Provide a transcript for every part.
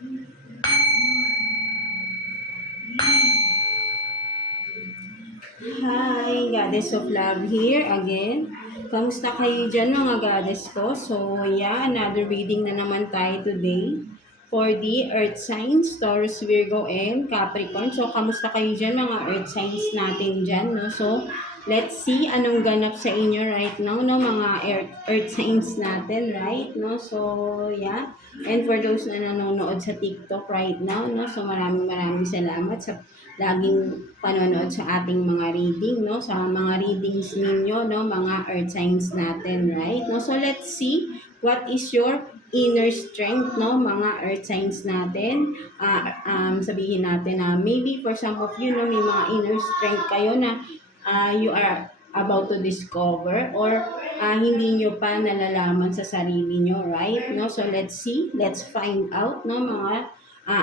Hi, Goddess of Love here again. Kamusta kayo dyan mga goddess ko? So, yeah, another reading na naman tayo today for the Earth signs, Taurus, Virgo, and Capricorn. So, kamusta kayo dyan mga Earth signs natin dyan, no? So, let's see anong ganap sa inyo right now, no? Mga Earth signs natin, right? No? So, yeah. And for those na nanonood sa TikTok right now, no? So, maraming salamat sa laging panonood sa ating mga reading, no? Sa mga readings ninyo, no? Mga earth signs natin, right? No? So, let's see what is your inner strength, no? Mga earth signs natin. Sabihin natin na maybe for some of you, no? May mga inner strength kayo na you are about to discover or hindi nyo pa nalalaman sa sarili nyo, right? No? So, let's see. Let's find out, no? Mga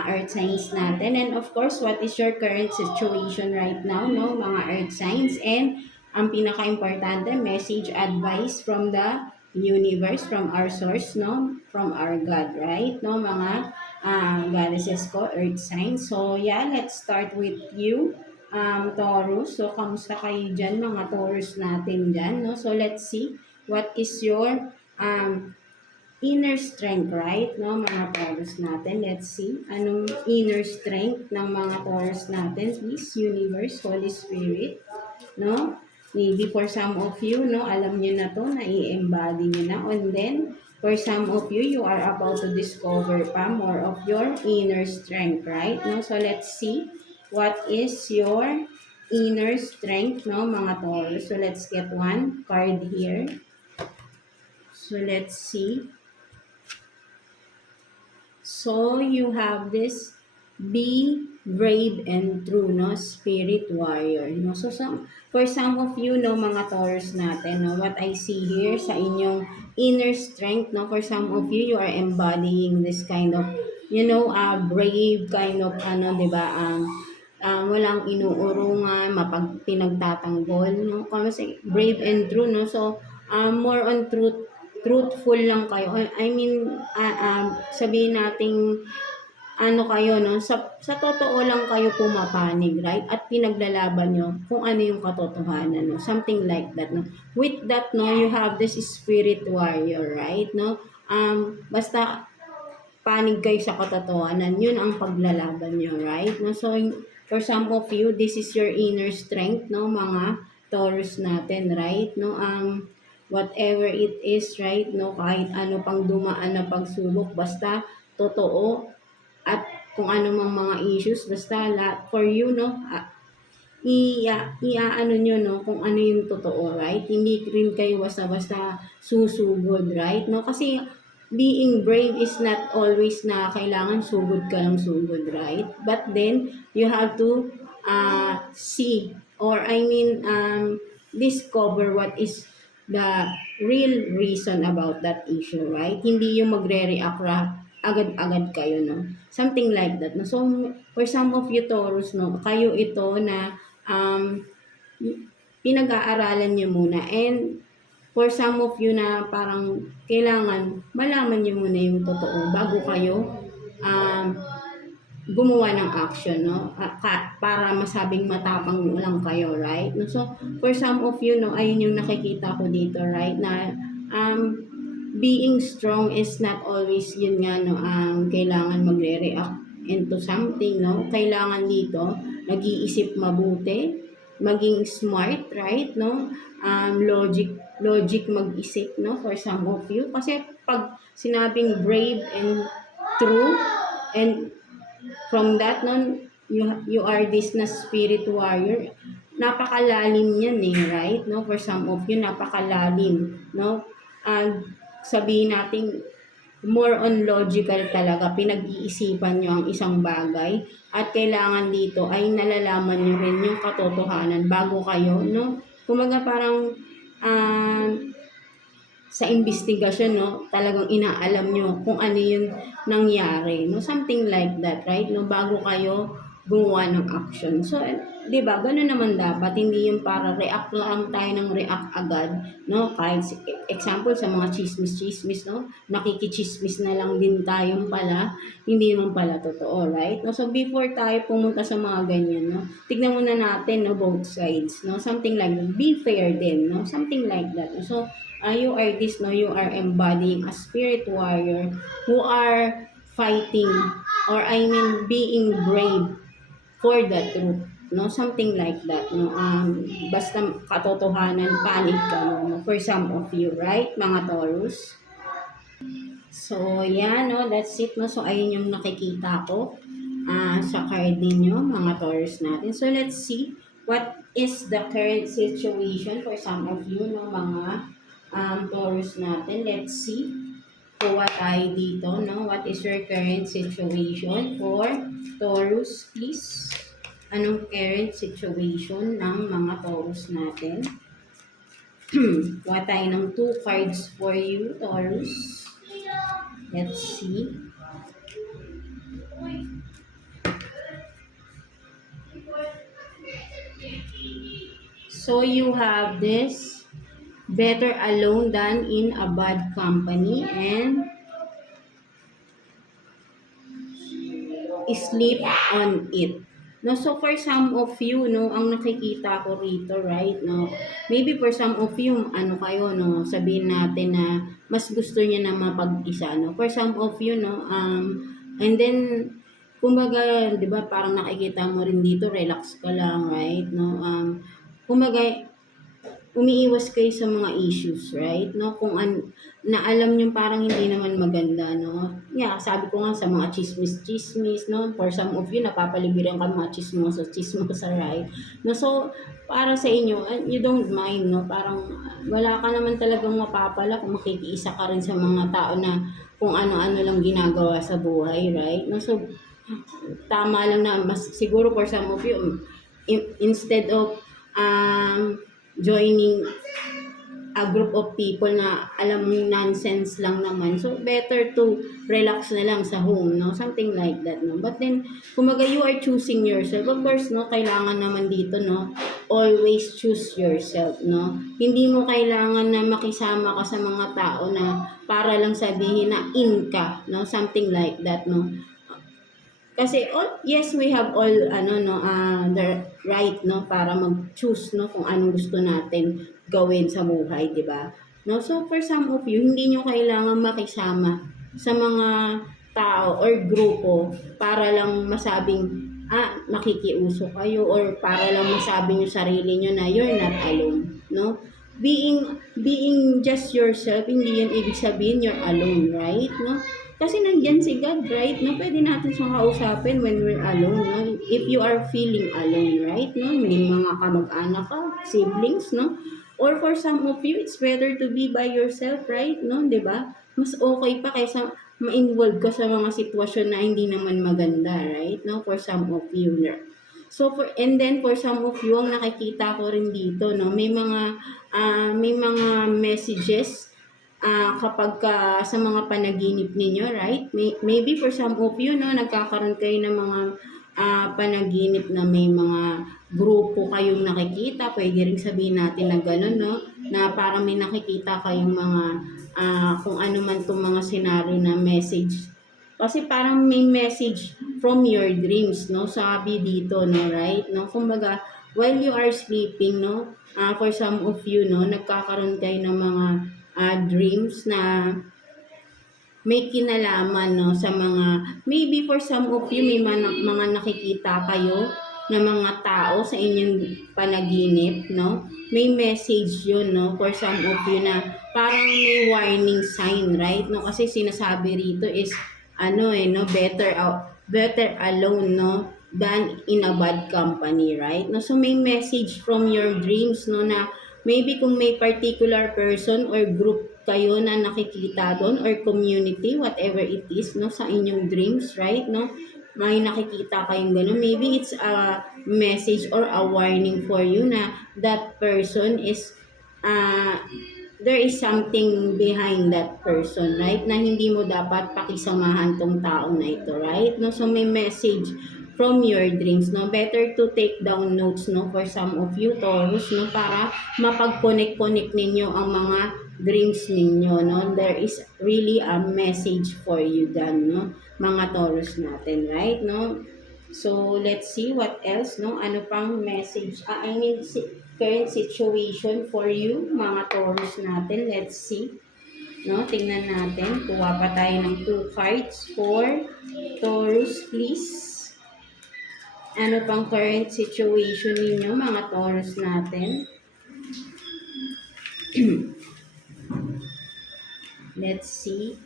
earth signs natin. And of course, what is your current situation right now, no? Mga earth signs. And ang pinaka-importante, message, advice from the universe, from our source, no? From our God, right? No? Mga goddesses ko, earth signs. So, yeah, let's start with you, Taurus. So, kamusta kayo dyan, mga Taurus natin dyan, no? So, let's see what is your inner strength, right? No, mga Taurus natin. Let's see. Anong inner strength ng mga Taurus natin? Please, Universe, Holy Spirit. No? Maybe for some of you, no, alam nyo na to, na i-embody nyo na. And then, for some of you, you are about to discover pa more of your inner strength, right? No? So, let's see. What is your inner strength, no, mga Taurus? So, let's get one card here. So, let's see. So, you have this be brave and true, no? Spirit warrior, no? So, for some of you, no, mga Taurus natin, no? What I see here sa inyong inner strength, no? For some of you, you are embodying this kind of, brave kind of, di ba? Walang inuurungan, pinagtatanggol, no? Kasi brave and true, no? So, more on truthful lang kayo. I mean, sabihin nating kayo, no? Sa totoo lang kayo pumapanig, right? At pinaglalaban nyo kung ano yung katotohanan, no? Something like that, no? With that, no, you have this spirit warrior, right? No? Basta panig kayo sa katotohanan, yun ang paglalaban nyo, right? No? So, for some of you, this is your inner strength, no? Mga Taurus natin, right? No? Whatever it is, right? No? Kahit ano pang dumaan na pagsubok, basta totoo at kung ano mang mga issues, basta for you, no? Iaano nyo, no? Kung ano yung totoo, right? Hindi rin kayo basta-basta susugod, right? No? Kasi being brave is not always na kailangan sugod ka lang sugod, right? But then, you have to see or discover what is the real reason about that issue, right? Hindi yung magre-react agad-agad kayo, no? Something like that, no? So, for some of you Taurus, no, kayo ito na pinag-aaralan nyo muna. And for some of you na parang kailangan malaman nyo muna yung totoo bago kayo gumawa ng action, no? Para masabing matapang lang kayo, right? No? So, for some of you, no, ayun yung nakikita ko dito, right? Na being strong is not always yun nga, no, kailangan magre-react into something, no? Kailangan dito, nag-iisip mabuti, maging smart, right? No? Logic mag-isip, no? For some of you. Kasi pag sinabing brave and true, and from that, no, you are this na spirit warrior, napakalalim yan right? No? For some of you, napakalalim, no? Sabihin natin, more on logical talaga, pinag-iisipan nyo ang isang bagay at kailangan dito ay nalalaman nyo rin yung katotohanan bago kayo, no? Kumaga parang sa investigasyon, no, talagang inaalam nyo kung ano yung nangyari, no? Something like that, right? No, bago kayo gumawa ng action. So, 'di ba, gano'n naman dapat, hindi yung para react lang tayo ng react agad, no? Kahit example sa mga chismis-chismis, no? Nakikichismis na lang din tayong pala, hindi naman pala totoo, right? No, so before tayo pumunta sa mga ganyan, no? Tignan muna natin, no, both sides, no? Something like be fair din, no? Something like that. So, you are this, no? You are embodying a spirit warrior who are fighting, or I mean being brave for the truth, no, something like that, no. Basta katotohanan, panig ka, no, for some of you, right, mga Taurus. So yan, no, that's it, no. So ayun yung nakikita ko sa card ninyo, mga Taurus natin. So let's see what is the current situation for some of you, no, mga Taurus natin. Let's see kuha tayo dito, no? What is your current situation for Taurus, please? Anong current situation ng mga Taurus natin? Kuha tayo ng 2 cards for you, Taurus. Let's see. So you have this, better alone than in a bad company, and sleep on it. No, so for some of you, no, ang nakikita ko rito, right, no, maybe for some of you, ano kayo, no, sabihin natin na mas gusto niya na mapag-isa, no, for some of you, no, and then, kumbaga, di ba, parang nakikita mo rin dito, relax ka lang, right, no, kumbaga, umiiwas kayo sa mga issues, right? No, kung na alam niyo parang hindi naman maganda, no? Yeah, sabi ko nga sa mga chismis-chismis, no? For some of you, napapaligiran ka mga chismosa, right? No, so, para sa inyo, you don't mind, no? Parang wala ka naman talagang mapapala kung makikiisa ka rin sa mga tao na kung ano-ano lang ginagawa sa buhay, right? No, so, tama lang na mas siguro for some of you, instead of joining a group of people na alam mo nonsense lang naman. So, better to relax na lang sa home, no? Something like that, no? But then, kumaga you are choosing yourself. Of course, no? Kailangan naman dito, no? Always choose yourself, no? Hindi mo kailangan na makisama ka sa mga tao na para lang sabihin na in ka, no? Something like that, no? Kasi yes, we have all the right, no, para mag-choose, no, kung anong gusto natin gawin sa buhay, 'di ba? No, so for some of you, hindi nyo kailangan makisama sa mga tao or grupo para lang masabing makikiuso kayo, or para lang masabi nyo sarili nyo na you're not alone, no? Being just yourself, hindi yan ibig sabihin you're alone, right? No? Kasi nandyan si God, right? No, pwede natin siyang kausapin when we're alone, no? If you are feeling alone, right? No, may mga kamag-anak ka, siblings, no? Or for some of you, it's better to be by yourself, right? No, 'di ba? Mas okay pa kaysa ma-involve ka sa mga sitwasyon na hindi naman maganda, right? No, for some of you. So and then for some of you, ang nakikita ko rin dito, no, may mga messages kapag sa mga panaginip ninyo, right? Maybe for some of you, no, nagkakaroon kayo ng mga panaginip na may mga grupo kayong nakikita. Pwede rin sabihin natin na gano'n, no? Na parang may nakikita kayong mga kung ano man itong mga senaryo na message. Kasi parang may message from your dreams, no? Sabi dito, no, right? No? Kumbaga, while you are sleeping, no, for some of you, no, nagkakaroon kayo ng mga dreams na may kinalaman, no, sa mga, maybe for some of you, may mga nakikita kayo na mga tao sa inyong panaginip, no? May message yun, no, for some of you na parang may warning sign, right? No, kasi sinasabi rito is, no, better alone, no, than in a bad company, right? No, so may message from your dreams, no, na maybe kung may particular person or group kayo na nakikita doon, or community, whatever it is, no, sa inyong dreams, right, no, may nakikita kayong gano'n, maybe it's a message or a warning for you na that person is, there is something behind that person, right, na hindi mo dapat pakisamahan tong tao na ito, right, no, so may message from your dreams, no? Better to take down notes, no, for some of you Taurus, no, para mapag-connect ninyo ang mga dreams ninyo, no? There is really a message for you dyan, no, mga Taurus natin, right, no? So, let's see what else, no? Ano pang message? I mean, current situation for you, mga Taurus natin. Let's see. No, tingnan natin. Kuha pa tayo ng 2 cards for Taurus, please. Ano pang current situation ninyo, mga Taurus natin? Let's see.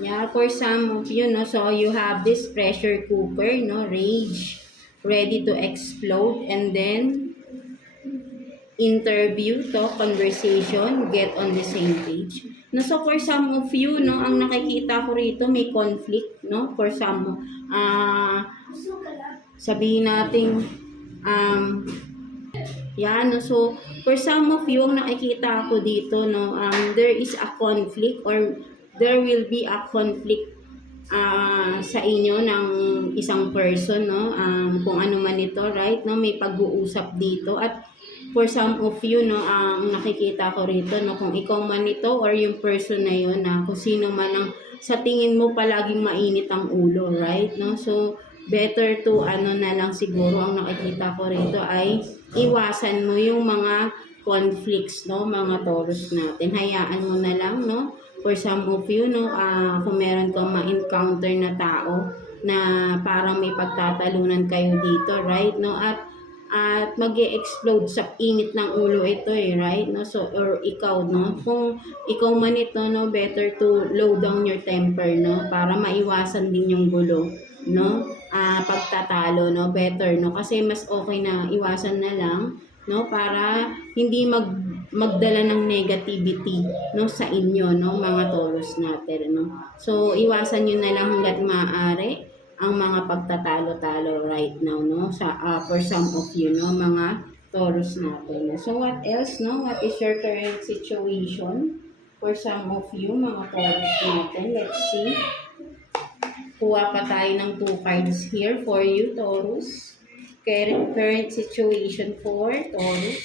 Yeah, for some of you, no, so you have this pressure cooker, no, rage, ready to explode, and then interview, talk, conversation, get on the same page. No, so for some of you, no, ang nakikita ko rito may conflict, no, for some, sabihin natin, yan, no, so for some of you, ang nakikita ko dito, no, there is a conflict or there will be a conflict sa inyo ng isang person, no, kung ano man ito, right, no, may pag-uusap dito. At for some of you, no, ang nakikita ko rito, no, kung ikaw man ito or yung person na yun, na kung sino man ang sa tingin mo palaging mainit ang ulo, right, no, so better to ano na lang siguro, ang nakikita ko rito ay iwasan mo yung mga conflicts, no, mga Taurus natin. Hayaan mo na lang, no, for some of you, no, kung meron kang ma-encounter na tao na parang may pagtatalunan kayo dito, right, no, at mag-e-explode sa init ng ulo ito, right, no, so or ikaw, no, kung ikaw man ito, no, better to low down your temper, no, para maiwasan din yung gulo, no, pagtatalo, no, better, no, kasi mas okay na iwasan na lang, no, para hindi magdala ng negativity, no, sa inyo, no, mga Taurus natin, no. So iwasan niyo na lang hangga't maaari ang mga pagtatalo-talo right now, no, sa for some of you, no, mga Taurus natin. So what else, no, what is your current situation for some of you, mga Taurus natin? Let's see. Kuha pa tayo ng 2 cards here for you, Taurus. Current situation for Taurus.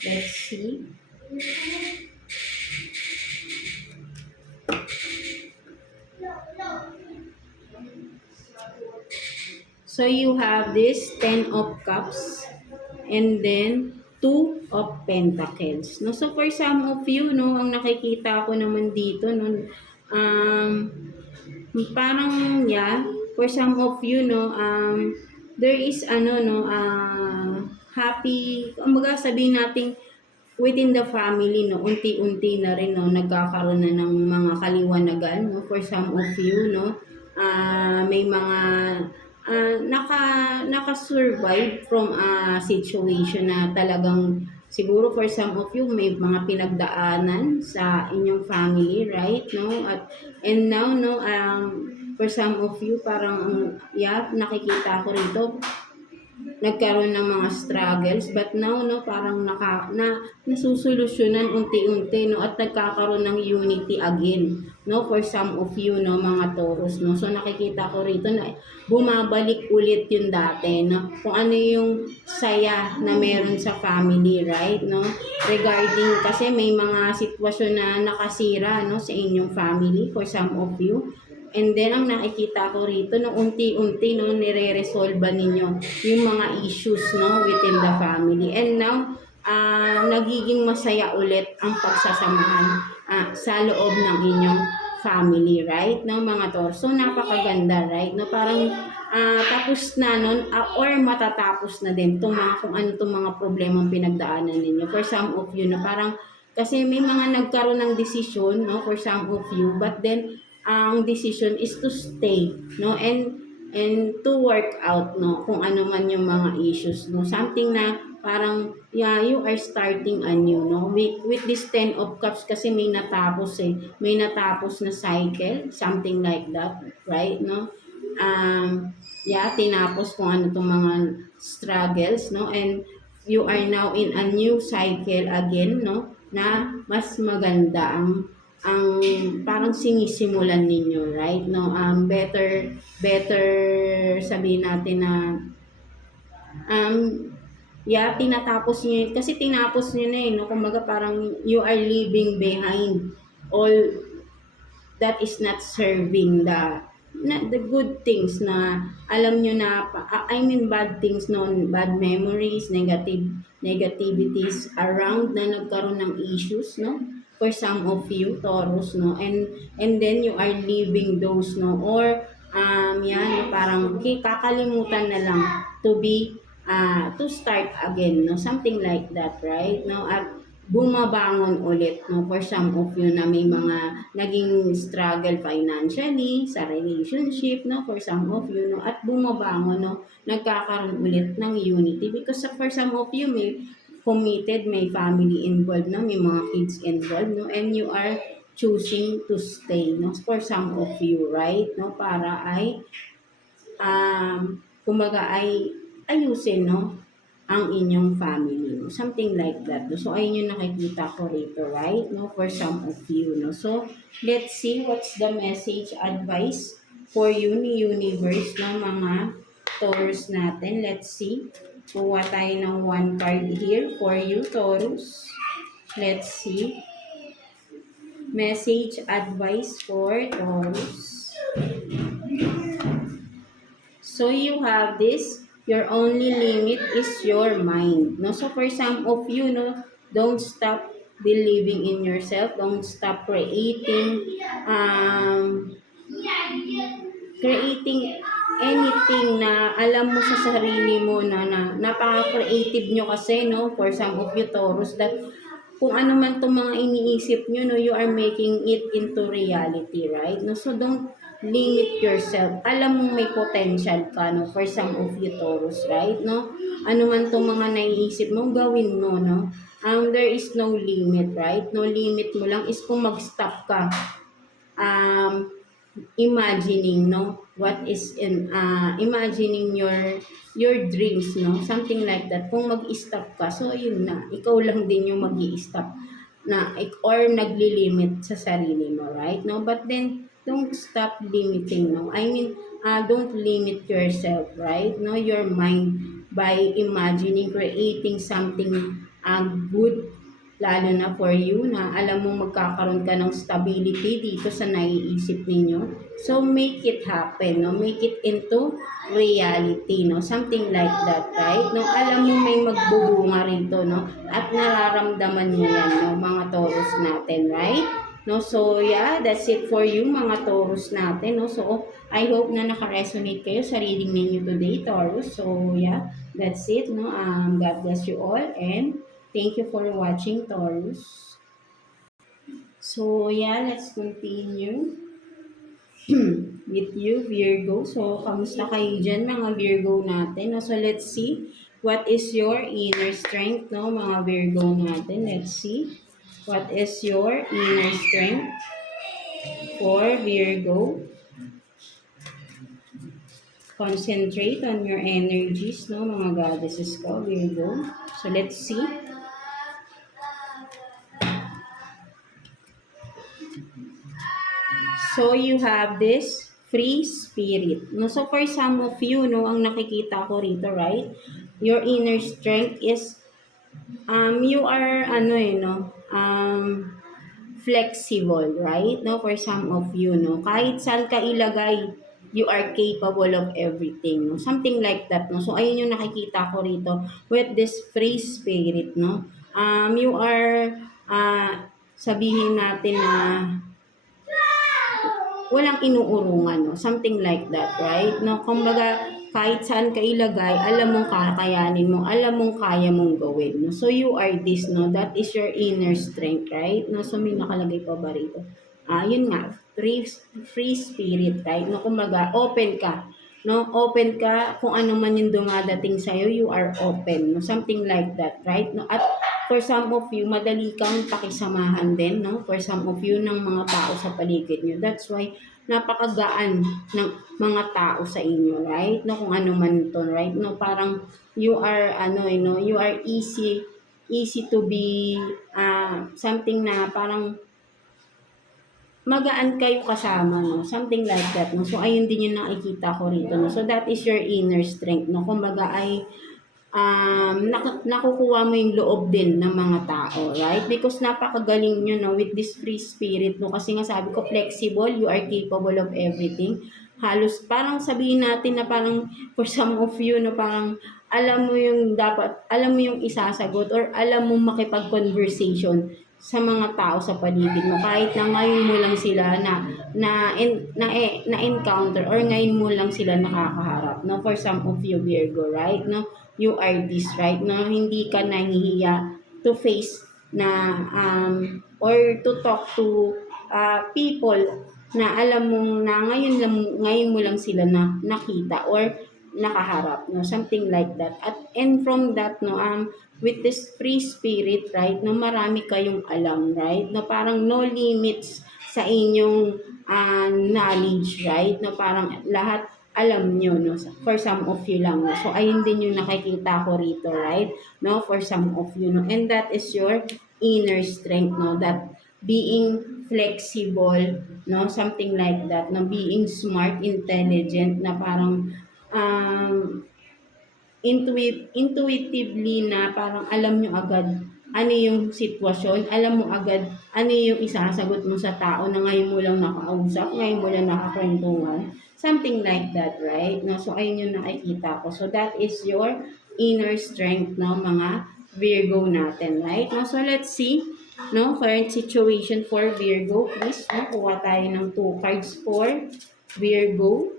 Let's see. So you have this 10 of Cups and then 2 of Pentacles. No, so for some of you, no, ang nakikita ko naman dito, no, parang yeah, for some of you, no, there is ano, no, happy, kumbaga sabihin natin within the family, no, unti-unti na rin, no, nagkakaroon na ng mga kaliwanagan, no, for some of you, no, may mga naka-survive from a situation na talagang siguro for some of you may mga pinagdaanan sa inyong family, right, no, and now, no, for some of you parang yeah, nakikita ko rito nagkaroon ng mga struggles, but now, no, parang nasusolusyonan unti-unti, no, at nagkakaroon ng unity again, no, for some of you, no, mga Taurus, no. So nakikita ko rito na bumabalik ulit yung dati, no, kung ano yung saya na meron sa family, right, no, regarding kasi may mga sitwasyon na nakasira, no, sa inyong family for some of you. And then, ang nakikita ko rito, no, unti-unti, no, nire-resolve ninyo yung mga issues, no, within the family. And now, nagiging masaya ulit ang pagsasamahan sa loob ng inyong family, right, no, mga Taurus. So, napakaganda, right, no, parang tapos na nun, or matatapos na din kung ano itong mga problemang pinagdaanan ninyo. For some of you, no, parang, kasi may mga nagkaroon ng desisyon, no, for some of you, but then, ang decision is to stay, no, and to work out, no, kung ano man yung mga issues, no, something na parang yeah, you are starting anew, no, with this 10 of Cups kasi may natapos may natapos na cycle, something like that, right, no, yeah, tinapos kung ano tong mga struggles, no, and you are now in a new cycle again, no? Na mas maganda ang parang sinisimulan ninyo, right? No, better sabihin natin na um yeah, tinatapos niyo kasi tinapos niyo na no? Kumbaga parang you are leaving behind all that is not serving the good things na alam nyo na I mean bad things no, bad memories, negativities around na nagkaroon ng issues no, for some of you Taurus no, and then you are leaving those no, or yan parang kakalimutan na lang to be to start again no, something like that, right no, at bumabangon ulit no, for some of you na may mga naging struggle financially sa relationship no, for some of you no, at bumabangon no, nagkakaroon ulit ng unity because for some of you may committed, may family involved no, may mga kids involved no, and you are choosing to stay no, for some of you, right no, para ay kumbaga ay ayusin no ang inyong family, no? Something like that. No? So, ayun yung nakikita ko rito, right? No? For some of you, no? So, let's see what's the message advice for you ni universe ng mga Taurus natin. Let's see. Kuha tayo ng one card here for you, Taurus. Let's see. Message advice for Taurus. So, you have this. Your only limit is your mind. No? So for some of you, no, don't stop believing in yourself. Don't stop creating anything na alam mo sa sarili mo na napaka-creative nyo kasi, no, for some of you Taurus, that kung ano man itong mga iniisip nyo, no, you are making it into reality, right? No? So don't limit yourself. Alam mo may potential ka, no, for some of you Taurus, right? No? Ano man itong mga naiisip mo, gawin mo, no? There is no limit, right? No limit mo lang is kung mag-stop ka. Imagining, no? What is in, imagining your dreams, no? Something like that. Kung mag-stop ka, so yun na. Ikaw lang din yung mag-i-stop na, or nagli-limit sa sarili mo, right? No? But then, don't stop limiting, no? I mean, don't limit yourself, right? No, your mind by imagining, creating something good, lalo na for you, na alam mo magkakaroon ka ng stability dito sa naiisip ninyo. So, make it happen, no? Make it into reality, no? Something like that, right? No, alam mo may magbubunga rito, no? At nararamdaman mo yan, no? Mga Taurus natin, right? No, so yeah, that's it for you mga Taurus natin, no. So I hope na naka-resonate kayo sa reading ninyo today, Taurus. So yeah, that's it, no. God bless you all and thank you for watching, Taurus. So yeah, let's continue with you, Virgo. So kamusta kayo dyan mga Virgo natin? No? So let's see what is your inner strength, no, mga Virgo natin. Let's see. What is your inner strength for Virgo? Concentrate on your energies, no, mga goddesses ko, Virgo. So, let's see. So, you have this free spirit. No? So, for some of you, no, ang nakikita ko rito, right? Your inner strength is, you are, flexible, right? No, for some of you, no, kahit saan ka ilagay, you are capable of everything, no, something like that, no. So ayun yung nakikita ko rito with this free spirit, no. You are sabihin natin na walang inuurungan, no, something like that, right? No, kumbaga kahit saan ka ilagay, alam mong kakayanin mo, alam mong kaya mong gawin. No? So, you are this, no? That is your inner strength, right? No? So, may nakalagay pa ba rito? Yun nga, free spirit, right? No? Kumbaga, open ka. No? Open ka, kung ano man yung dumadating sa'yo, you are open. No? Something like that, right? No? At for some of you, madali kang pakisamahan din, no? For some of you, ng mga tao sa paligid nyo. That's why, napakagaan ng mga tao sa inyo, right? No, kung ano man to, right? No, parang you are, you are easy to be, something na parang magaan kayo kasama, no? Something like that, no? So, ayun din yung nakikita ko rito, no? So, that is your inner strength, no? Kumbaga ay, nakukuha mo yung loob din ng mga tao, right? Because napakagaling nyo, no? With this free spirit, no? Kasi nga sabi ko, flexible, you are capable of everything. Halos, parang sabihin natin na parang, for some of you, no? Parang, alam mo yung dapat, alam mo yung isasagot, or alam mo makipag-conversation sa mga tao sa paligid mo, kahit na ngayon mo lang sila na encounter, or ngayon mo lang sila nakakaharap, no? For some of you, Virgo, right? No, you are this, right? No, hindi ka nahihiya to face na or to talk to people na alam mo na ngayon mo lang sila na nakita or nakaharap, no? Something like that. And from that, no, with this free spirit, right, no, marami kayong alam, right, na parang no limits sa inyong knowledge, right, na parang lahat alam nyo, no, for some of you lang, no? So ayun din yung nakikita ko rito, right, no, for some of you, no, and that is your inner strength, no, that being flexible, no, something like that, no, being smart, intelligent, na parang intuitively na parang alam nyo agad ano yung sitwasyon, alam mo agad ano yung isasagot mo sa tao na ngayon mo lang nakausap, ngayon mo lang nakakwentuhan. Something like that, right? No? So, ayun yung nakikita ko. So, that is your inner strength, no, mga Virgo natin, right? No? So, let's see, no, current situation for Virgo. Please, no, kuha tayo ng 2 cards for Virgo.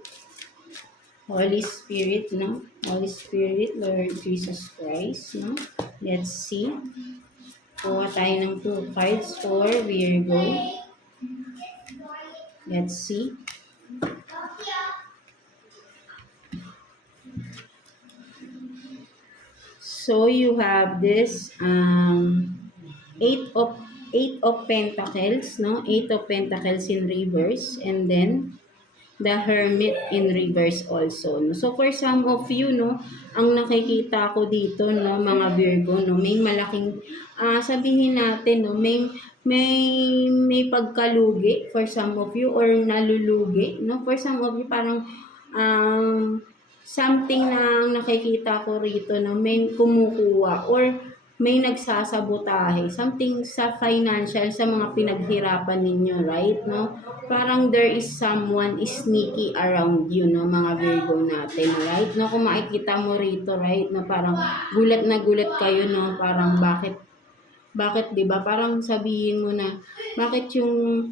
Holy Spirit, no? Holy Spirit, Lord Jesus Christ, no? Let's see. Kuha tayo ng 2 cards for Virgo. Let's see. So, you have this, 8 of Pentacles, no? 8 of Pentacles in reverse, and then the Hermit in reverse also, no? So, for some of you, no, ang nakikita ko dito, no, mga Virgo, no, may malaking, sabihin natin, no, may pagkalugi for some of you, or nalulugi, no? For some of you, parang, something na nakikita ko rito, no, may kumukuha, or may nagsasabotahe, something sa financial, sa mga pinaghirapan ninyo, right, no? Parang there is someone sneaky around you, no, mga Virgo natin, right? No, kung makikita mo rito, right, no, parang gulat na gulat kayo, no, parang bakit, 'di ba? Parang sabihin mo na bakit yung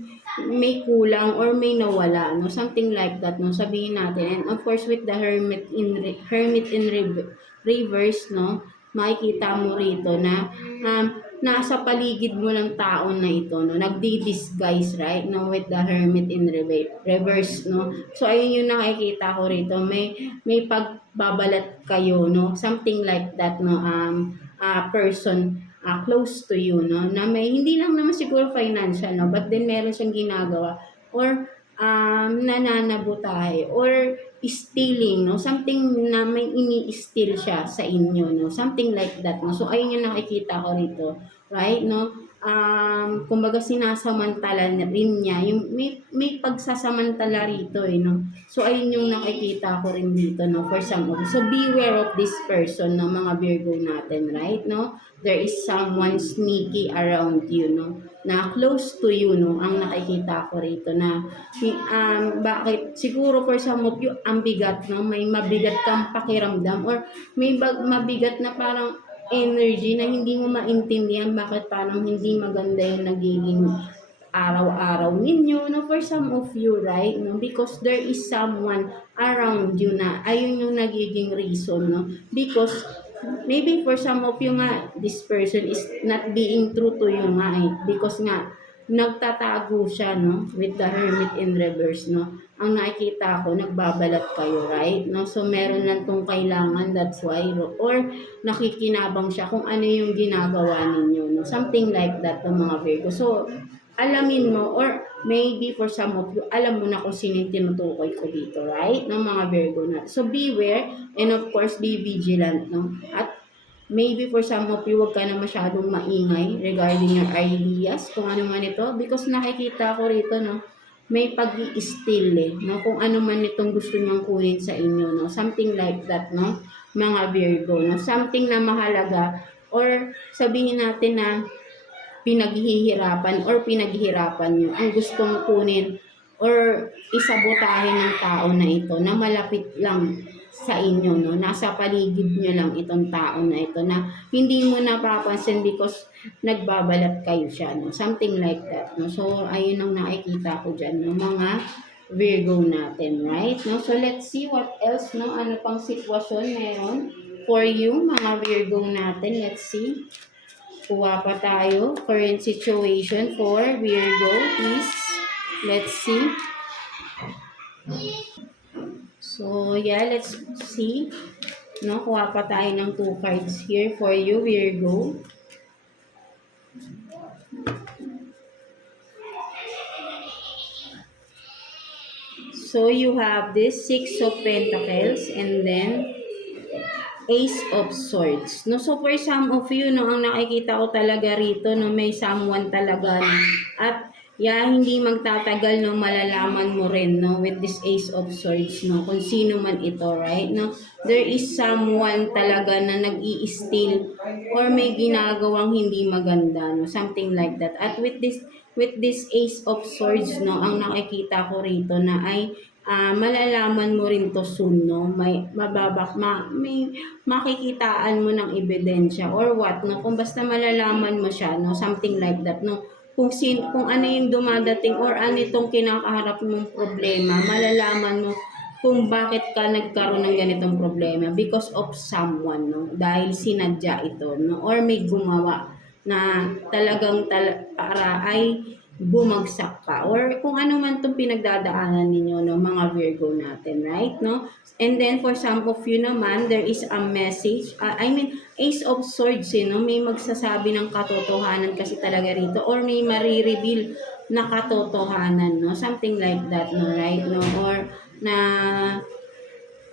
may kulang or may nawala, no? Something like that, no? Sabihin natin. And of course, with the Hermit in reverse, no? Makikita mo rito na nasa paligid mo ng tao na ito, no? Nagdi-disguise, right? No, with the Hermit in reverse, no? So, ayun yung nakikita ko rito. May pagbabalat kayo, no? Something like that, no? Person close to you, no? Na may, hindi lang naman siguro financial, no? But then, meron siyang ginagawa. Or, nananabotahe. Or, stealing, no? Something na may ini-steal siya sa inyo, no? Something like that, no? So, ayun yung nakikita ko rito, right, no? Kumbaga sinasamantala na rin niya, yung may pagsasamantala rito, no? So, ayun yung nakikita ko rin dito, no? For some of you. So, beware of this person, no? Mga Virgo natin, right, no? There is someone sneaky around you, no? Na close to you, no, ang nakikita ko rito na bakit siguro for some of you ang bigat, no, may mabigat kang pakiramdam, or may mabigat na parang energy na hindi mo maintindihan bakit parang hindi maganda yung nagiging araw-araw ninyo, no, for some of you, right, no, because there is someone around you na ayun yung nagiging reason, no, because maybe for some of you nga, this person is not being true to you nga, because nga, nagtatago siya, no? With the Hermit in reverse, no? Ang nakikita ko, nagbabalat kayo, right? No? So, meron lang tong kailangan, that's why. Or, nakikinabang siya kung ano yung ginagawa ninyo, no? Something like that, no, mga Virgo. So, alamin mo, or maybe for some of you, alam mo na kung sino yung tinutukoy ko dito, right? No, mga Virgo na. So, beware, and of course, be vigilant, no? At maybe for some of you, wag ka na masyadong maingay regarding your ideas, kung ano man ito. Because nakikita ko rito, no, may pag-i-steal no, kung ano man itong gusto niyang kunin sa inyo, no. Something like that, no, mga Virgo, no. Something na mahalaga, or sabihin natin na pinaghihirapan or pinaghihirapan nyo ang gustong kunin or isabotahin ng tao na ito na malapit lang sa inyo, no? Nasa paligid nyo lang itong tao na ito na hindi mo napapansin because nagbabalat kayo siya, no? Something like that, no? So, ayun ang nakikita ko dyan, no? Mga Virgo natin, right? No? So, let's see what else, no? Ano pang sitwasyon meron for you, mga Virgo natin. Let's see. Kuha pa tayo. Current situation for Virgo, please. Let's see. So, yeah, let's see. No, kuha pa tayo ng 2 cards here for you, Virgo. So, you have this 6 of Pentacles and then Ace of Swords. No, so for some of you, no, ang nakikita ko talaga rito, no, may someone talaga. At yeah, hindi magtatagal, no, malalaman mo rin, no, with this Ace of Swords, no, kung sino man ito, right? No, there is someone talaga na nag-i-steal or may ginagawang hindi maganda, no, something like that. At with this Ace of Swords, no, ang nakikita ko rito na ay malalaman mo rin to soon, no? May makikitaan mo ng ebidensya or what, no? Kung basta malalaman mo siya, no? Something like that, no? Kung ano yung dumadating or ano itong kinakaharap mong problema, malalaman mo kung bakit ka nagkaroon ng ganitong problema because of someone, no? Dahil sinadya ito, no? Or may gumawa na talagang para ay bumagsak ka or kung ano man itong pinagdadaanan ninyo, no, mga Virgo natin, right? No? And then for some of you naman, there is a message, Ace of Swords, no? May magsasabi ng katotohanan kasi talaga rito or may marireveal na katotohanan, no? Something like that, no, right? No? Or na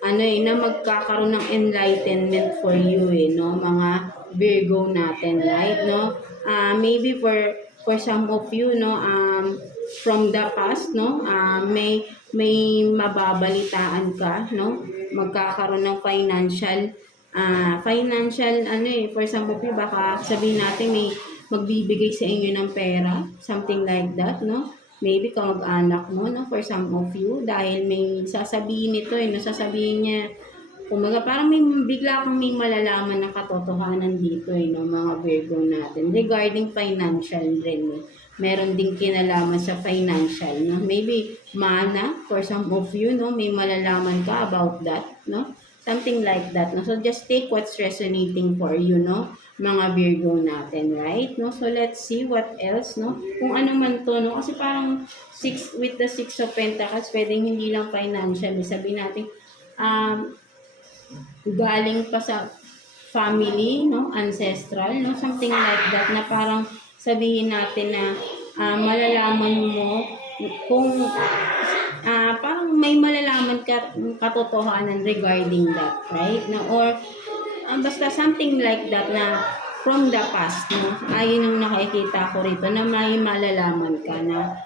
na magkakaroon ng enlightenment for you, no, mga Virgo natin, right? No? Maybe for some of you, no, from the past, no, may mababalitaan ka, no, magkakaroon ng financial for some of you, baka sabihin natin may magbibigay sa inyo ng pera, something like that, no. Maybe kamag-anak mo, no, for some of you, dahil may sasabihin nito, no, sasabihin niya, kumaga parang bigla kang may malalaman na katotohanan dito, no, mga Virgo natin. Regarding financial rin, no. Meron ding kinalaman sa financial, no. Maybe mana, for some of you, no, may malalaman ka about that, no. Something like that, no. So just take what's resonating for you, no, mga Virgo natin, right? No? So let's see what else, no? Kung ano man to, no? Kasi parang with the 6 of Pentacles, pwedeng hindi lang financial. Sabihin natin, galing pa sa family, no? Ancestral, no? Something like that na parang sabihin natin na malalaman mo kung parang may malalaman ka katotohanan regarding that, right? No? Or basta something like that na from the past, no? Ayun ang nakikita ko rito na may malalaman ka na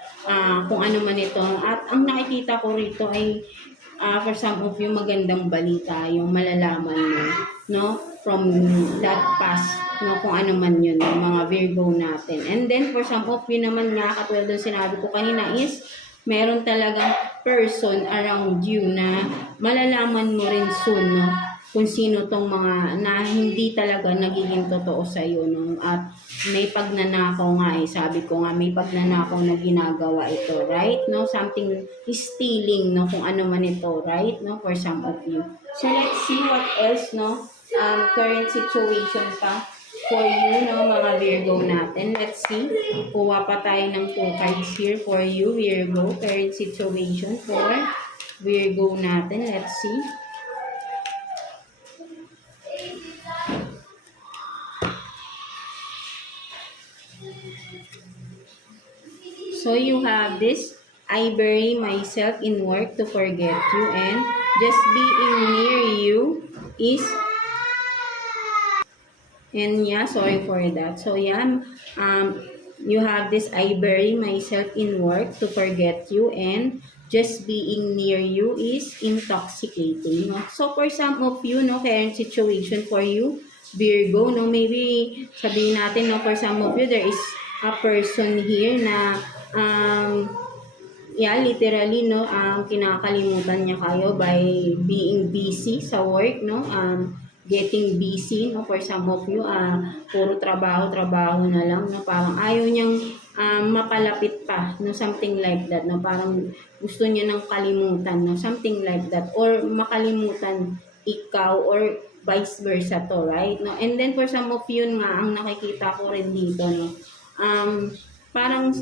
kung ano man ito. At ang nakikita ko rito ay for some of you magandang balita yung malalaman mo, no? From that past, no? Kung ano man yun, no? Mga Virgo natin. And then for some of you naman nga, katulad ng sinabi ko kanina is meron talagang person around you na malalaman mo rin soon, no? Kung sino tong mga na hindi talaga nagiging totoo sa iyo, no? At may pagnanakaw nga sabi ko nga may pagnanakaw na ginagawa ito, right? No, something stealing, no, kung ano man ito, right? No, for some of you. So let's see what else, no, current situation pa for you, no, mga Virgo natin. Let's see. Kuha pa tayo ng 2 cards here for you, Virgo. Current situation for Virgo natin. Let's see. So you have this, I bury myself in work to forget you, and just being near you is, and yeah, sorry for that. So yeah, you have this, I bury myself in work to forget you, and just being near you is intoxicating. No? So for some of you, no, current situation for you, Virgo, no, maybe sabihin natin, no, for some of you, there is a person here na yeah, literally, no, kinakalimutan niya kayo by being busy sa work, no, getting busy, no, for some of you, puro trabaho, trabaho na lang, no, parang ayaw niyang mapalapit pa, no, something like that, no, parang gusto niya ng kalimutan, no, something like that, or makalimutan ikaw, or vice versa to, right, no, and then for some of you nga, ang nakikita ko rin dito, no, parang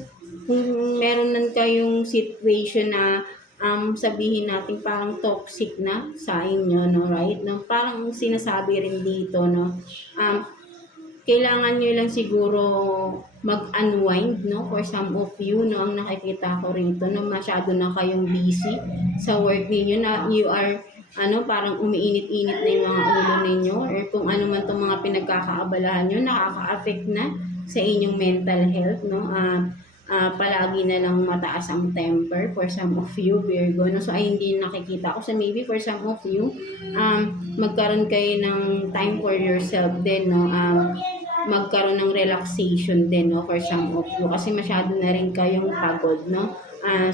kung meron nan kayong situation na sabihin natin parang toxic na sa inyo, no, right? No, parang sinasabi rin dito, no, kailangan nyo lang siguro mag-unwind, no, for some of you, no, ang nakikita ko rito, no, masyado na kayong busy sa work ninyo na you are, parang umiinit-init na yung mga ulo ninyo, or kung ano man itong mga pinagkakaabalahan nyo, nakaka-affect na sa inyong mental health, no, palagi na lang mataas ang temper for some of you, Virgo, no? So, ay hindi nakikita ko. So, maybe for some of you, magkaroon kayo ng time for yourself din, no? Magkaroon ng relaxation din, no? For some of you. Kasi masyado na rin kayong pagod, no?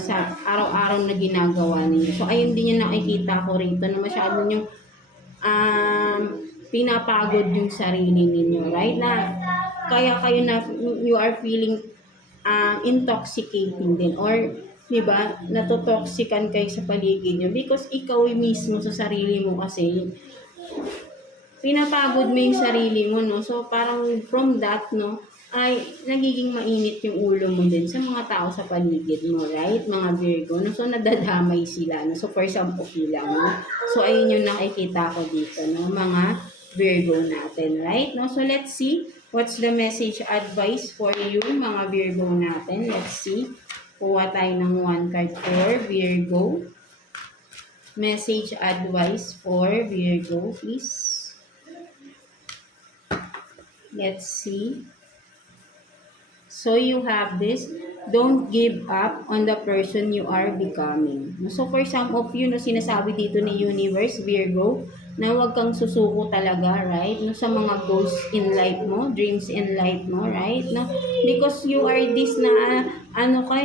Sa araw-araw na ginagawa ninyo. So, ayun din yung nakikita ko rito, na masyado yung pinapagod yung sarili ninyo, right? Na kaya kayo na you are feeling intoxicating din, or diba, natotoxican kayo sa paligid nyo because ikaw mismo sa sarili mo kasi pinapagod mo yung sarili mo, no? So parang from that, no, ay nagiging mainit yung ulo mo din sa mga tao sa paligid mo, right, mga Virgo, no? So nadadamay sila, no? So for some of you lang, no? So ayun yung nakikita ko dito, no, mga Virgo natin, right, no? So let's see what's the message advice for you, mga Virgo natin. Let's see. Kuha tayo ng 1 card for Virgo. Message advice for Virgo, please. Let's see. So you have this, don't give up on the person you are becoming. So for some of you, no, sinasabi dito ni Universe, Virgo, na huwag kang susuko talaga, right? No, sa mga goals in life mo, dreams in life mo, right? No, because you are this na,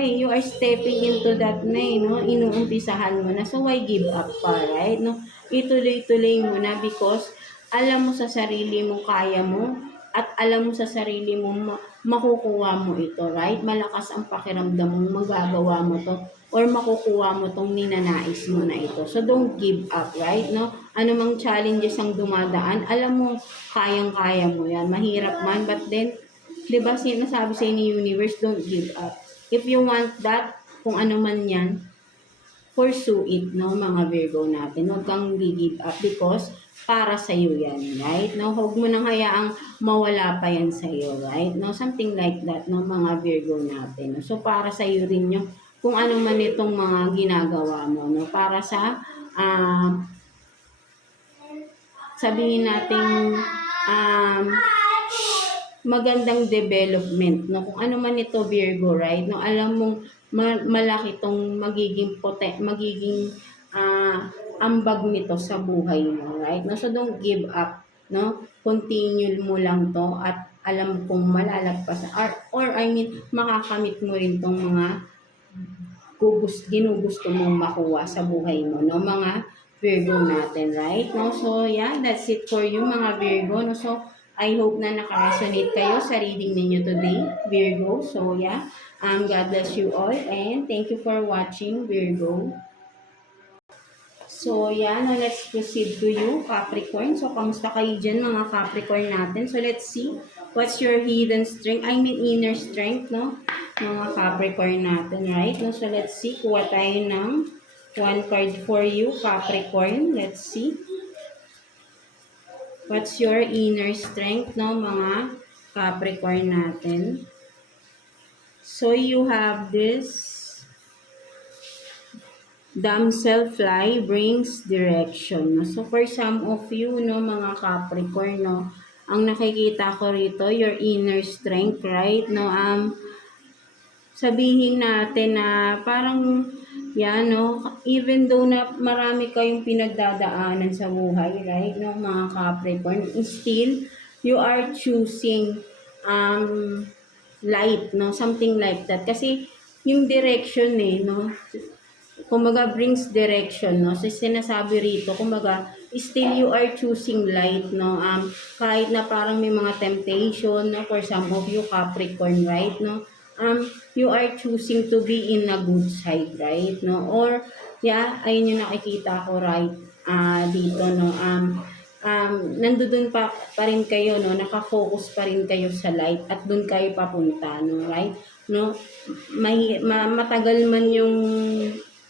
you are stepping into that na, no? Inuumpisahan mo na. So why give up pa, right? No, ituloy-tuloy mo na because alam mo sa sarili mo, kaya mo, at alam mo sa sarili mo, makukuha mo ito, right? Malakas ang pakiramdam mo, magagawa mo to, or makukuha mo tong ninanais mo na ito. So, don't give up, right? No? Ano mang challenges ang dumadaan, alam mo, kayang-kaya mo yan. Mahirap man, but then, di ba, sinasabi sa ni Universe, don't give up. If you want that, kung ano man yan, pursue it, no, mga Virgo natin. Huwag kang give up because para sa iyo yan, right? No, huwag mo nang hayaang mawala pa yan sa iyo, right? No, something like that, no, mga Virgo natin. So, para sa iyo rin yung kung ano man itong mga ginagawa mo, no, para sa sabihin nating magandang development, no, kung ano man ito, Virgo, right? No, alam mong malaki tong magiging ambag nito sa buhay mo, right? No, so don't give up, no? Continue mo lang to at alam kong malalagpas or I mean makakamit mo rin tong mga ginugusto mong makuha sa buhay mo, no, mga Virgo natin, right? No, so yeah, that's it for you, mga Virgo, no. So I hope na naka-resonate kayo sa reading ninyo today, Virgo. So yeah, God bless you all and thank you for watching, Virgo. So, yan. Now, let's proceed to you, Capricorn. So, kamusta kayo dyan, mga Capricorn natin? So, let's see. What's your hidden strength? I mean, inner strength, no? Mga Capricorn natin, right? No? So, let's see. Kuha tayo ng one card for you, Capricorn. Let's see. What's your inner strength, no, mga Capricorn natin? So, you have this damselfly brings direction. No? So, for some of you, no, mga Capricorn, no, ang nakikita ko rito, your inner strength, right? No, sabihin natin na parang, yan, no, even though na marami kayong pinagdadaanan sa buhay, right, no, mga Capricorn, still, you are choosing, light, no, something like that. Kasi, yung direction, no, kumbaga brings direction, no? So, sinasabi rito, kumbaga, still you are choosing light, no? Kahit na parang may mga temptation, no? For some of you, Capricorn, right, no? You are choosing to be in a good side, right, no? Or, yeah, ayun yung nakikita ko, right, dito, no? Nandoon pa rin kayo, no? Nakafocus pa rin kayo sa light at doon kayo papunta, no? Right? No? Matagal man yung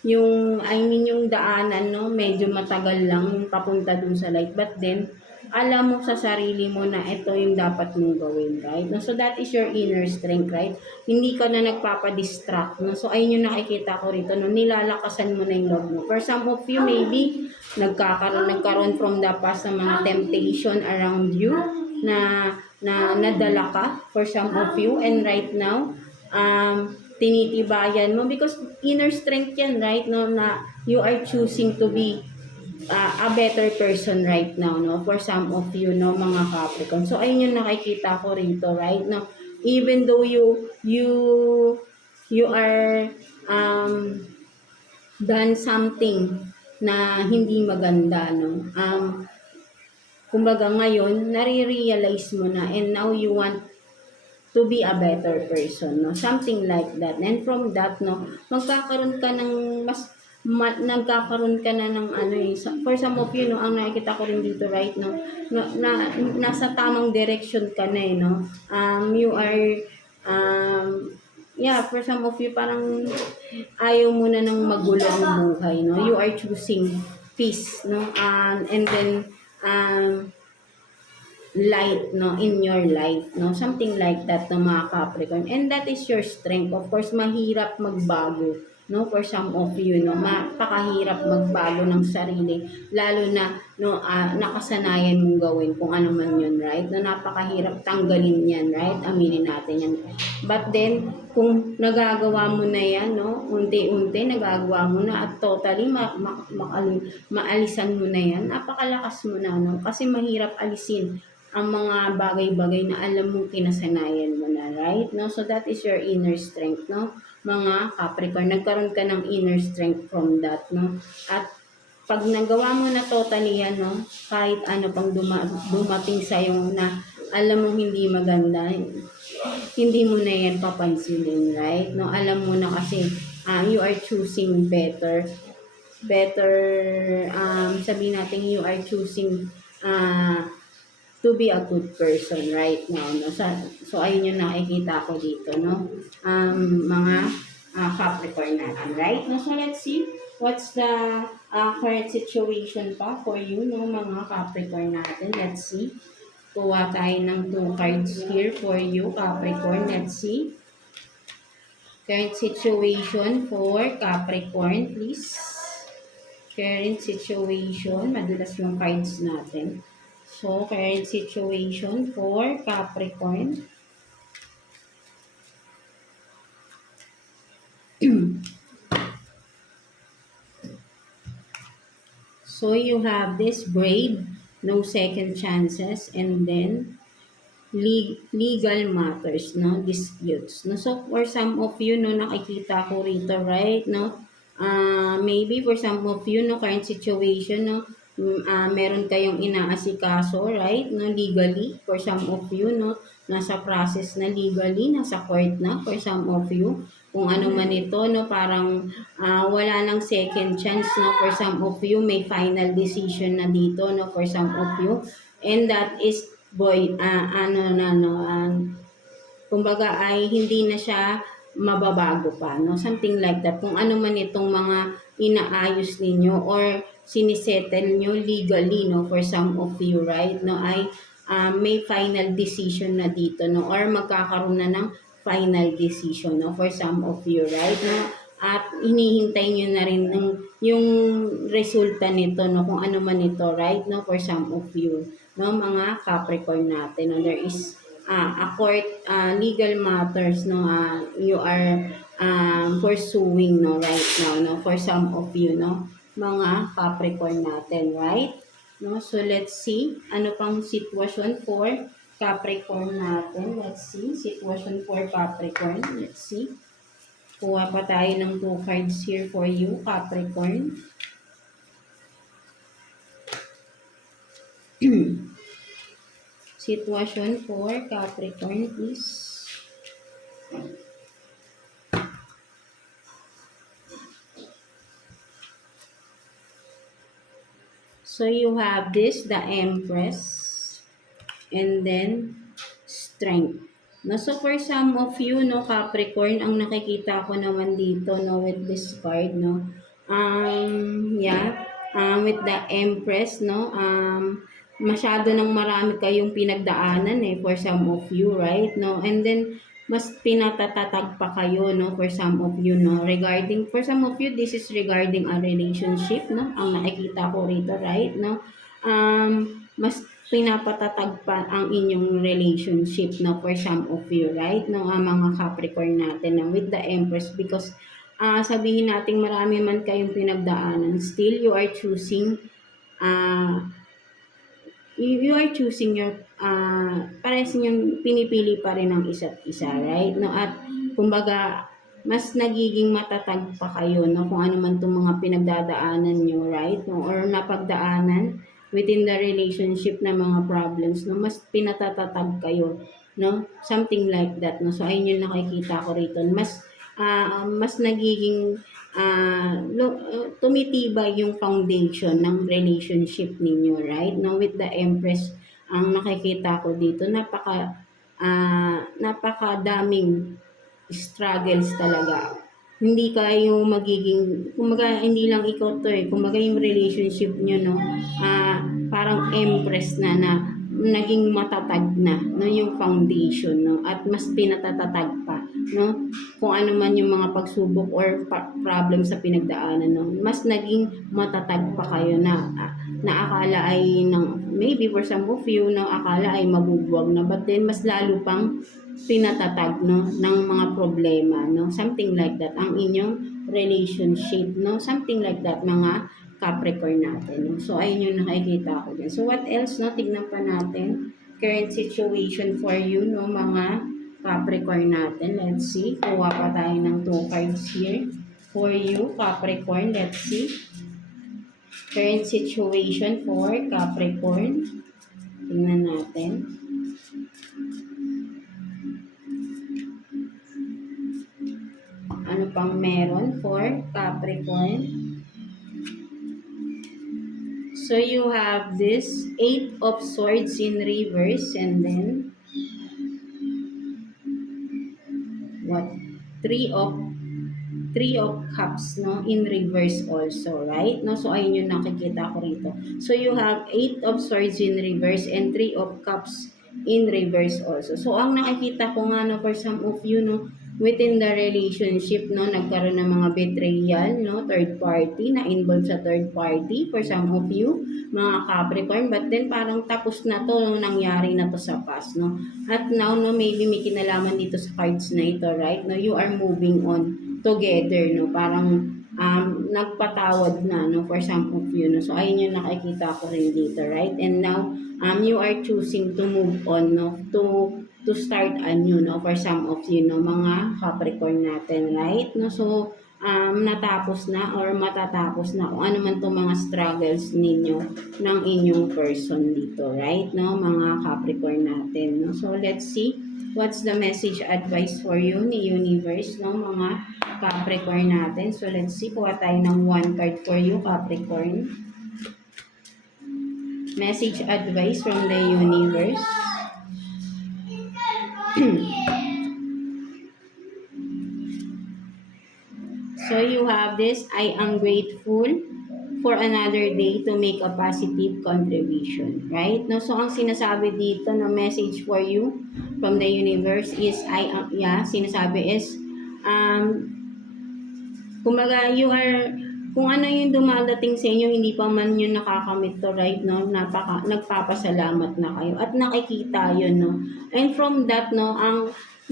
yung daanan, no, medyo matagal lang papunta dun sa light, but then alam mo sa sarili mo na ito yung dapat mong gawin, right? No, so that is your inner strength, right? Hindi ka na nagpapa-distract, no? So ayun yung nakikita ko rito, no, nilalakasan mo na yung loob mo. For some of you, maybe nagkaroon from the past ng mga temptation around you na nadala ka, for some of you, and right now tinitibayan mo because inner strength yan, right, no, na you are choosing to be a better person right now, no, for some of you, no, mga Capricorn. So ayun yung nakikita ko rito, right, no, even though you are done something na hindi maganda, no, kumbaga ngayon nare-realize mo na and now you want to be a better person, no? Something like that. And from that, no, magkakaroon ka ng nagkakaroon ka na ng for some of you, no, ang nakikita ko rin dito, right, no, nasa tamang direction ka na, no? You are, yeah, for some of you, parang ayaw mo na ng magulo ang buhay, no? You are choosing peace, no? And then, light, no, in your life, no, something like that, no, mga Capricorn, and that is your strength. Of course, mahirap magbago, no, for some of you, no, mapakahirap magbago ng sarili, lalo na, no, nakasanayan mong gawin kung ano man yun, right, no, napakahirap tanggalin yan, right, aminin natin yan, but then, kung nagagawa mo na yan, no, unti-unti nagagawa mo na at totally maalisan mo na yan, napakalakas mo na, no, kasi mahirap alisin ang mga bagay-bagay na alam mong kinasanayan mo na, right? No? So, that is your inner strength, no? Mga Capricorn, nagkaroon ka ng inner strength from that, no? At pag nagawa mo na totally yan, no? Kahit ano pang dumating sa'yo na alam mong hindi maganda, hindi mo na yan papansinin, right? No? Alam mo na kasi you are choosing better, sabihin natin you are choosing to be a good person right now, no? So ayun yung nakikita ko dito, no? Mga Capricorn natin, right? No? So let's see what's the current situation pa for you, no, mga Capricorn natin. Let's see. Kuha tayo ng 2 cards here for you, Capricorn. Let's see. Current situation for Capricorn, please. Current situation. Madulas yung cards natin. So, current situation for Capricorn. So, you have this brave, no second chances, and then legal matters, no, disputes. No, so, for some of you, no, nakikita ko rito, right, no, maybe for some of you, no, current situation, no, meron kayong inaasikaso, right, no, legally, for some of you, no, nasa process na legally, nasa court na for some of you. Kung ano man ito, no, parang wala nang second chance, no, for some of you, may final decision na dito, no, for some of you. And that is, kumbaga ay hindi na siya mababago pa, no? Something like that. Kung ano man itong mga inaayos ninyo or sinisettle nyo legally, no, for some of you, right, no, ay may final decision na dito, no, or magkakaroon na ng final decision, no, for some of you, right, no, at hinihintay nyo na rin yung resulta nito, no, kung ano man ito, right, no, for some of you, no, mga Capricorn natin, no, there is a court legal matters, no, you are pursuing, no, right now, no, for some of you, no, mga Capricorn natin, right, no. So let's see ano pang sitwasyon for Capricorn natin. Let's see sitwasyon for Capricorn. Let's see, kuha pa tayo ng 2 cards here for you, Capricorn. Sitwasyon for Capricorn is so you have this, the Empress, and then Strength. No, so for some of you, no, Capricorn, ang nakikita ko naman dito, no, with this card, no, with the Empress, no, masyado nang marami kayong pinagdaanan for some of you, right, no, and then mas pinatatatag pa kayo, no, for some of you, no, regarding, for some of you, this is regarding a relationship, no, ang nakikita ko rito, right, no, mas pinapatatag pa ang inyong relationship, no, for some of you, right, no, mga Capricorn natin, no, with the Empress, because sabihin natin marami man kayong pinagdaanan, still you are choosing your parehas ninyong pinipili pa rin ang isa't isa, right, no, at kumbaga mas nagiging matatag pa kayo, no, kung ano man itong mga pinagdadaanan nyo, right, no, or napagdaanan within the relationship na mga problems, no, mas pinatatatag kayo, no, something like that, no. So ayun yung nakikita ko rito, mas nagiging tumitibay yung foundation ng relationship ninyo, right, no, with the Empress. Ang nakikita ko dito, napakadaming struggles talaga. Hindi kayo magiging, kumbaga hindi lang ikaw to kumbaga yung relationship nyo, no, parang Empress na naging matatag na, no, yung foundation, no, at mas pinatatatag pa, no, kung ano man yung mga pagsubok or problem sa pinagdaanan, no, mas naging matatag pa kayo na akala ay maybe for some of you, no, akala ay mabubuwag na, but then mas lalo pang pinatatag, no, ng mga problema, no, something like that ang inyong relationship, no, something like that, mga Capricorn natin, no. So ayun yung nakikita ko dyan. So what else, no, tignan pa natin current situation for you, no, mga Capricorn natin. Let's see, kuha pa tayo ng 2 cards here for you, Capricorn. Let's see current situation for Capricorn. Tingnan natin. Ano pang meron for Capricorn? So you have this 8 of Swords in reverse, and then what? 3 of Cups, no, in reverse also, right? No, so ayun yung nakikita ko rito. So you have 8 of Swords in reverse and 3 of Cups in reverse also. So ang nakikita ko nga, no, for some of you, no, within the relationship, no, nagkaroon ng mga betrayal, no, third party, na involved sa third party for some of you, mga Capricorn, but then parang tapos na to, no, nangyari na to sa past, no, at now, no, maybe may kinalaman dito sa cards na ito, right, no, you are moving on together, no, parang nagpatawad na, no, for some of you, no, so ayun yung nakikita ko rin dito, right, and now you are choosing to move on, no, to start anew, no, for some of you, no, mga Capricorn natin, right, no, so natapos na or matatapos na kung ano man itong mga struggles ninyo ng inyong person dito, right? No, mga Capricorn natin. No? So, let's see what's the message advice for you ni Universe, no, mga Capricorn natin. So, let's see. Kuha tayo ng one card for you, Capricorn. Message advice from the Universe. So you have this, I am grateful for another day to make a positive contribution, right? No, so ang sinasabi dito na message for you from the universe is sinasabi is kumbaga you are, kung ano yung dumadating sa inyo, hindi pa man yun nakakamit to, right? No, nagpapasalamat na kayo at nakikita yun, no. And from that, no,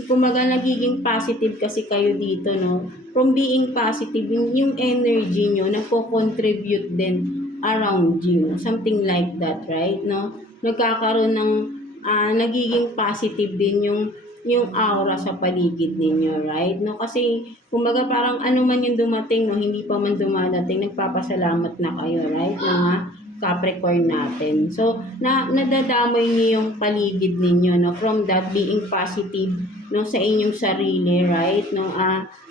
kumbaga nagiging positive kasi kayo dito, no. From being positive, yung energy nyo nagko-contribute din around you, something like that, right? No, nagkakaroon ng nagiging positive din yung aura sa paligid ninyo, right? No, kasi kumbaga parang ano man yung dumating, no, hindi pa man dumadating, nagpapasalamat na kayo, right? Mga Capricorn natin. So, nadadamay niyo yung paligid ninyo, no, from that being positive, no, sa inyong sarili, right? No,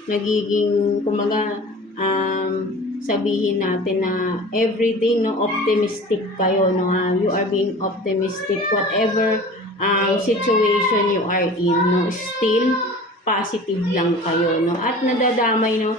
nagiging kumbaga sabihin natin na everyday, no, optimistic kayo, no, you are being optimistic whatever situation you are in, no, still positive lang kayo, no, at nadadamay, no,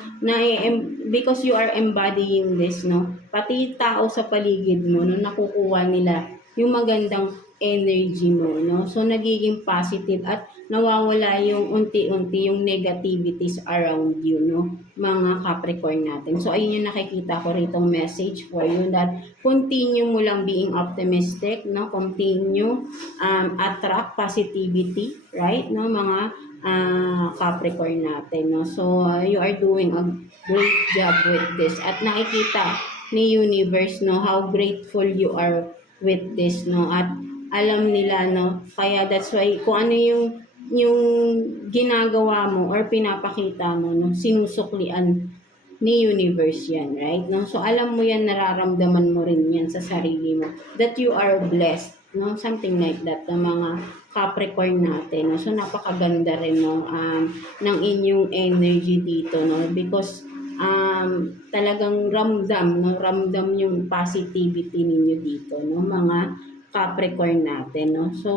because you are embodying this, no, pati tao sa paligid mo, no, nakukuha nila yung magandang energy mo, no, so nagiging positive at nawawala yung unti-unti yung negativities around you, no, mga Capricorn natin. So ayun yung nakikita ko rito message for you, that continue mo lang being optimistic, no, continue attract positivity, right, no, mga Capricorn natin, no. So you are doing a great job with this at nakikita ni universe, no, how grateful you are with this, no, at alam nila, no, kaya that's why kung ano yung ginagawa mo or pinapakita mo, no, sinusuklian ni universe yan, right? No, so alam mo yan, nararamdaman mo rin yan sa sarili mo that you are blessed, no, something like that, ng mga Capricorn natin, no. So napakaganda rin, no, ng inyong energy dito, no, because talagang ramdam yung positivity ninyo dito, no, mga Capricorn natin, no. So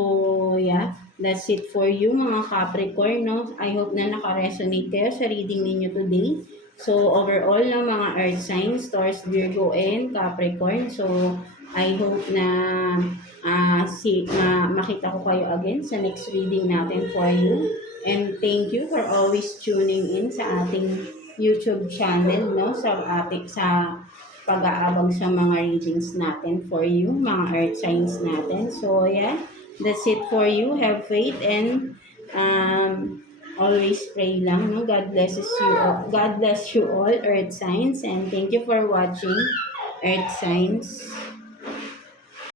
yeah, that's it for you, mga Capricorn, no. I hope na naka-resonate kayo sa reading ninyo today. So overall, no, mga earth signs, Taurus, Virgo, and Capricorn. So I hope na makita ko kayo again sa next reading natin for you. And thank you for always tuning in sa ating YouTube channel, no, sa pag-aabang sa mga readings natin for you, mga earth signs natin. So yeah, that's it for you. Have faith and always pray lang, no. God bless you all, earth signs, and thank you for watching, earth signs.